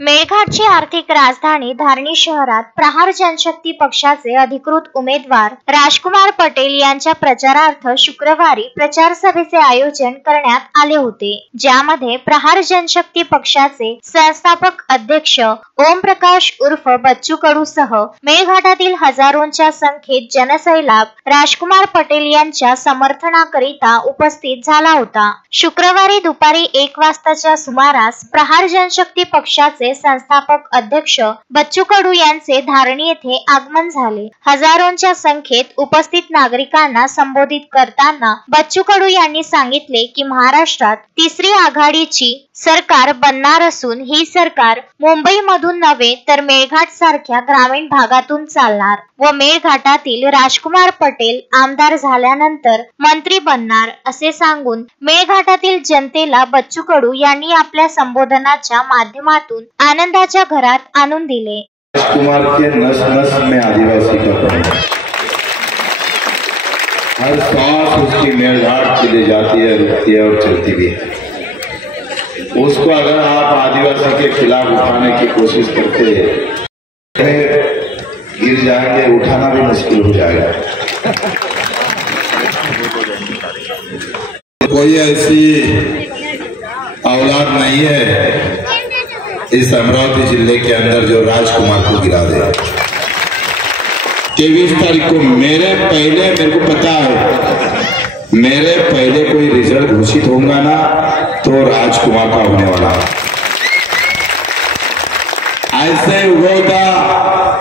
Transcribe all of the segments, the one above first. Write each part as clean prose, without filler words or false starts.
मेळघाटची आर्थिक राजधानी धारणी शहरात प्रहार जनशक्ती पक्षाचे अधिकृत उमेदवार राजकुमार पटेल यांच्या प्रचारार्थ शुक्रवारी प्रचार सभेचे आयोजन करण्यात आले होते, ज्यामध्ये प्रहार जनशक्ती पक्षाचे संस्थापक अध्यक्ष ओमप्रकाश उर्फ बच्चू कडू सह मेळघाटातील हजारोंच्या संख्येत जनसैलाब राजकुमार पटेल यांच्या समर्थनाकरिता उपस्थित झाला होता। शुक्रवारी दुपारी 1 वाजताच्या सुमारास प्रहार जनशक्ती पक्षाचे संस्थापक अध्यक्ष बच्चू कडू यांचे धारणी येथे आगमन झाले। हजारोंच्या संख्येत उपस्थित नागरिकांना संबोधित करताना बच्चू कडू यांनी सांगितले की महाराष्ट्रात तिसरी आघाडीची सरकार बनणार असून ही सरकार मुंबईमधून नव्हे तर मेळघाट सारख्या ग्रामीण भागातून चालणार व मेळघाटातील राजकुमार पटेल आमदार झाल्यानंतर मंत्री बनणार असे सांगून मेळघाटातील जनतेला बच्चू कडू यांनी आपल्या संबोधनाच्या माध्यमातून आनंदाच्या घरात आणून दिले। राजकुमार के नस नस में आदिवासी का प्राण, हर सांस उसकी मेळघाट के लिए जाती है, रुकती है और चलती भी है। उसको अगर आप आदिवासी के खिलाफ उठाने की कोशिश करते गिर जाएंगे, उठाना भी मुश्किल हो जाएगा। कोई ऐसी औलाद नहीं है इस अमरावती जिले के अंदर जो राजकुमार को गिरा दे। 23 तारीख को मेरे को पता है, मेरे पहले कोई रिजल्ट घोषित होगा ना तो राजकुमार का होने वाला। ऐसे उगोता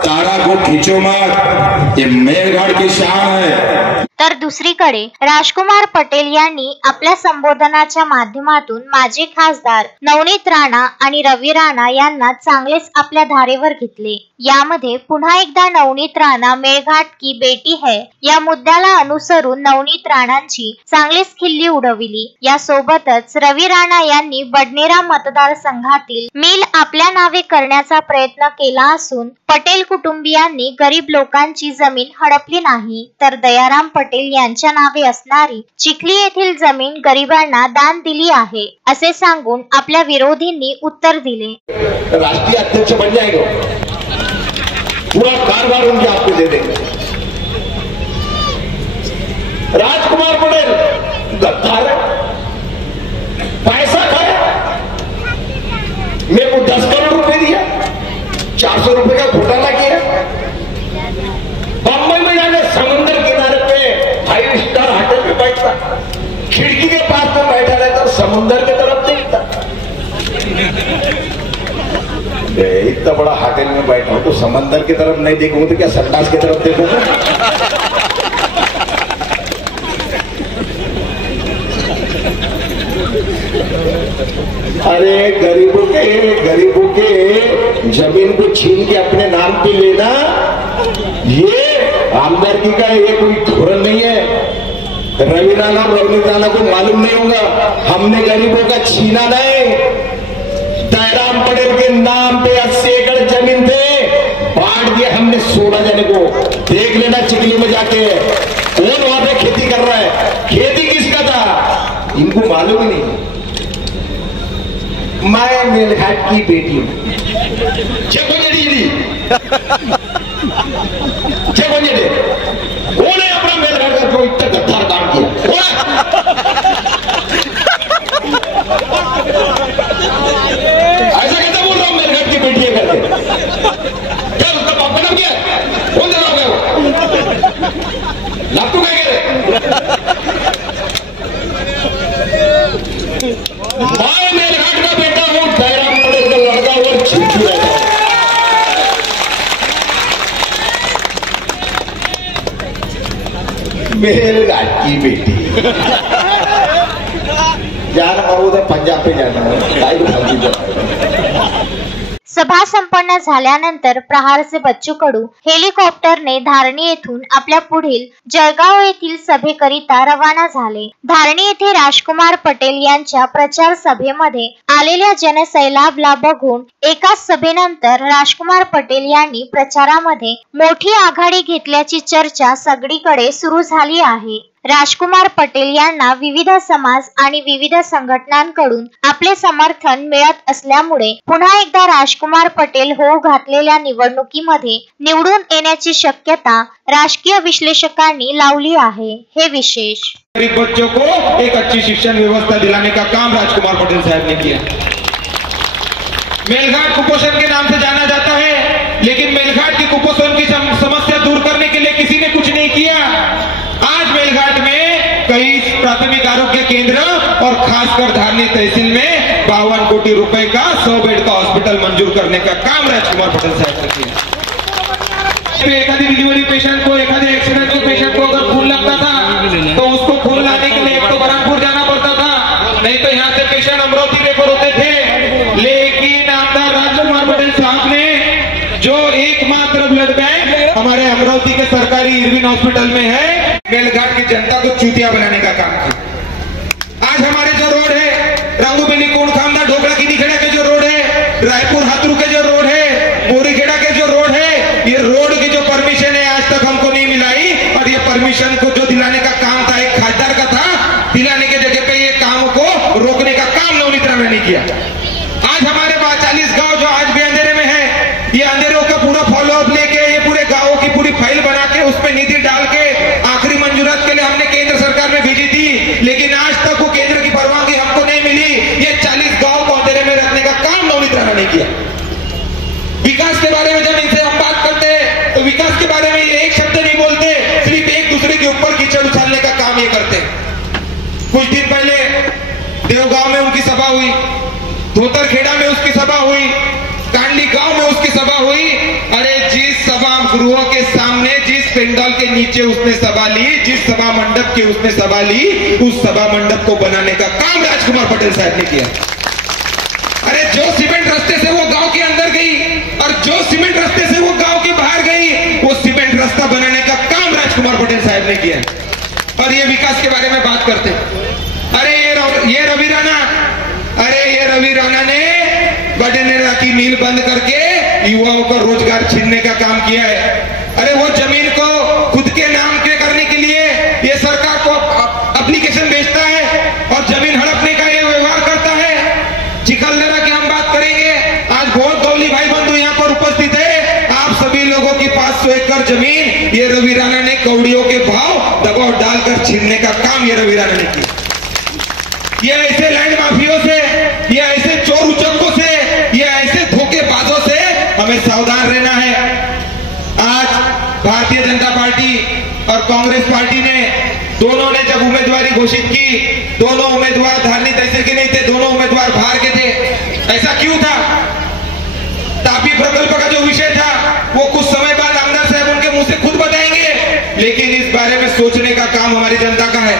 तारा को खींचो मत, ये मेळघाट की शान है। तर दुसरीकडे राजकुमार पटेल यांनी आपल्या संबोधनाच्या माध्यमातून माजी खासदार नवनीत राणा आणि रवी राणा यांना चांगलेच आपल्या धारेवर घेतले। यामध्ये पुन्हा एकदा नवनीत राणा मेळघाट की बेटी है या मुद्द्याला अनुसरून नवनीत राणांची चांगलीच खिल्ली उडविली। या सोबतच रवी राणा यांनी बडनेरा मतदारसंघातील मिल आपल्या नावे करण्याचा प्रयत्न केला असून पटेल कुटुंबियांनी गरीब लोकांची जमीन हडपली नाही तर दयाराम पटेल यांच्या नावे असणारी चिखली येथील जमीन गरिबांना दान दिली आहे असे सांगून आपल्या विरोधींनी उत्तर दिले। राष्ट्रीय अध्यक्ष बन जाएगा, पूरा कारभार उनके आपको दे देंगे। राजकुमार पटेल गद्दार पैसा खाया, मेरे को 10 करोड़ रुपए दिया, 400 रुपए का घोटाला किया, बम्बई में जाने समुद्र किनारे पे 5 स्टार होटल में बैठता, खिड़की के पास में बैठा रहता और समुद्र की तरफ देखता। इतना बड़ा होटल में बैठा हूं तो समंदर की तरफ नहीं देखूंगा तो क्या संडास की तरफ देखूंगा? अरे गरीबों के जमीन को छीन के अपने नाम पे लेना, ये आमदनी का ये कोई धोरण नहीं है। रवि राणा और नवनीत राणा को मालूम नहीं होगा, हमने गरीबों का छीना नहीं। दयाराम पटेल के नाम पे 80 एकड़ जमीन थे, बांट दिया हमने 16 जने को। देख लेना चिखली में जाके कौन वहां पे खेती कर रहा है, खेती किसका था इनको मालूम ही नहीं। मैं मेळघाट की बेटी हूं, कौन है अपना मेळघाट का जो इतना गद्दार काम किया? ऐसा कैसे बोल रहा हूं मेळघाट की बेटी है करके? क्या उसका बाप का नाम क्या है? कौन दे रहा है? लापू क्या कह रहे? मैं मेळघाट का बेटा हूं, दयाराम पटेल का लड़का और छिपी रहता हूं। मेळघाट की बेटी जाना बाबू तो पंजाब पे जाना। सभा संपन्न झाल्यानंतर प्रहारचे बच्चू कडू हेलिकॉप्टरने धारणी येथून आपल्या पुढील जळगाव येथील सभेकरिता रवाना झाले। धारणी येथे राजकुमार पटेल यांच्या प्रचार सभेमध्ये आलेल्या जनसैलाबला बघून एकाच सभेनंतर राजकुमार पटेल यांनी प्रचारामध्ये मोठी आघाडी घेतल्याची चर्चा सगळीकडे सुरू झाली आहे। राजकुमार पटेल यांना विविध समाज आणि विविध संघटनांकडून आपले समर्थन मिळत असल्यामुळे पुन्हा एकदा राजकुमार पटेल होऊ घातलेल्या निवडणुकीमध्ये निवडून येण्याची शक्यता राजकीय विश्लेषकांनी लावली आहे। हे विशेष। गरीब बच्चों को एक अच्छी शिक्षण व्यवस्था दिलाने का काम राजकुमार पटेल साहब ने किया। मेलघाट कुपोषण के नाम से जाना जाता है, लेकिन मेलघाट की कुपोषण की समस्या दूर करने के लिए किसी ने कुछ नहीं किया। आज मेलघाट में कई प्राथमिक आरोग्य केंद्र और खासकर धारनी तहसील में 52 कोटी रुपए का 100 बेड का हॉस्पिटल मंजूर करने का काम राजकुमार पटेल साहब ने किया। एखादी डिलीवरी पेशेंट को, एखादे एक्सीडेंट के पेशेंट को अगर खून लगता था तो उसको खून लाने के लिए एक तो बरहमपुर जाना पड़ता था, नहीं तो यहाँ से पेशेंट अमरावती रेफर होते थे। लेकिन आमदार राजकुमार पटेल साहब ने जो एकमात्र ब्लड बैंक हमारे अमरावती के सरकारी इरविन हॉस्पिटल में है, मेलघाट की जनता को चूतिया बनाने का काम किया। आज हमारे जो रोड है, रंगूबेली कोणखामदा ढोकड़ा की निखेड़ा के जो रोड है, रायपुर हाथरू के जो रोड है, बोरीखेड़ा के जो रोड है, ये रोड की जो परमिशन है आज तक हमको नहीं मिलाई। और ये परमिशन को जो दिलाने का काम था एक खासदार का था, दिलाने के जगह पे ये काम को रोकने का काम नवनीत राणा ने किया। आज हमारे 40 गांव जो आज भी अंधेरे में है, ये अंधेरों का पूरा फॉलोअप लेके, ये पूरे गांवों की पूरी फाइल बना के उस पर निधि डाल के आखिरी मंजूरात के लिए हमने केंद्र सरकार में भेजी थी, लेकिन आज तक वो केंद्र की परवानगी हमको नहीं मिली। ये 40 गांव को अंधेरे में रखने का काम नवनीत राणा ने किया। विकास के बारे में जब इनसे हम बात करते हैं तो विकास के बारे में ये एक शब्द नहीं बोलते, सिर्फ एक दूसरे के ऊपर कीचड़ उछालने का काम ये करते। कुछ दिन पहले देवगांव में उनकी सभा हुई, धोतरखेड़ा में उसकी सभा हुई, कांडली गांव में उसकी सभा हुई। अरे जिस सभा गृह के सामने, जिस पेंडाल के नीचे उसने सभा ली, जिस सभा मंडप की उसने सभा ली, उस सभा मंडप को बनाने का काम राजकुमार पटेल साहब ने किया। अरे जो सीमेंट रास्ते से वो गांव के अंदर गई और जो सीमेंट रास्ते से वो गांव के बाहर गई, वो सीमेंट रास्ता बनाने का काम राजकुमार पटेल साहब ने किया। और ये विकास के बारे में बात करते, अरे ये रवि राणा, अरे ये रवि राणा ने गडनेरा की मिल बंद करके युवाओं का रोजगार छीनने का काम किया है। अरे वो जमीन को खुद के नाम के करने के लिए ये सरकार को एप्लीकेशन भेजता है और जमीन हड़पने का ये व्यवहार करता है। चिखलदरा की हम बात करेंगे, आज बहुत गौली भाई बंधु यहाँ पर उपस्थित है, आप सभी लोगों की 500 एकड़ जमीन ये रवि राणा ने कौड़ियों के भाव दबाव डालकर छीनने का काम ये रवि राणा ने किया। ये ऐसे लैंड माफियों से, ये ऐसे चोर उचक्कों से, ये ऐसे धोखेबाजों से हमें सावधान रहना है। आज भारतीय जनता पार्टी और कांग्रेस पार्टी ने दोनों ने जब उम्मीदवारी घोषित की, दोनों उम्मीदवार धारनी तहसील के नहीं थे, दोनों उम्मीदवार बाहर के थे। ऐसा क्यों था? तापी प्रकल्प का जो विषय था वो कुछ समय बाद आमदार साहब उनके मुंह से खुद बताएंगे, लेकिन इस बारे में सोचने का काम हमारी जनता का है।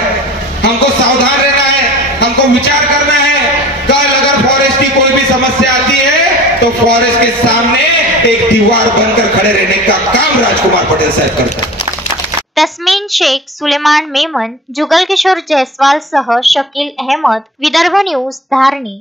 हमको सावधान रहना है, हमको विचार करना है। कल अगर फॉरेस्ट की कोई भी समस्या आती है तो फॉरेस्ट के सामने एक दीवार बनकर खड़े रहने का काम राजकुमार पटेल साहब करता है। तस्मीन शेख, सुलेमान मेमन, जुगल किशोर जयस्वाल सह शकील अहमद, विदर्भ न्यूज, धारणी।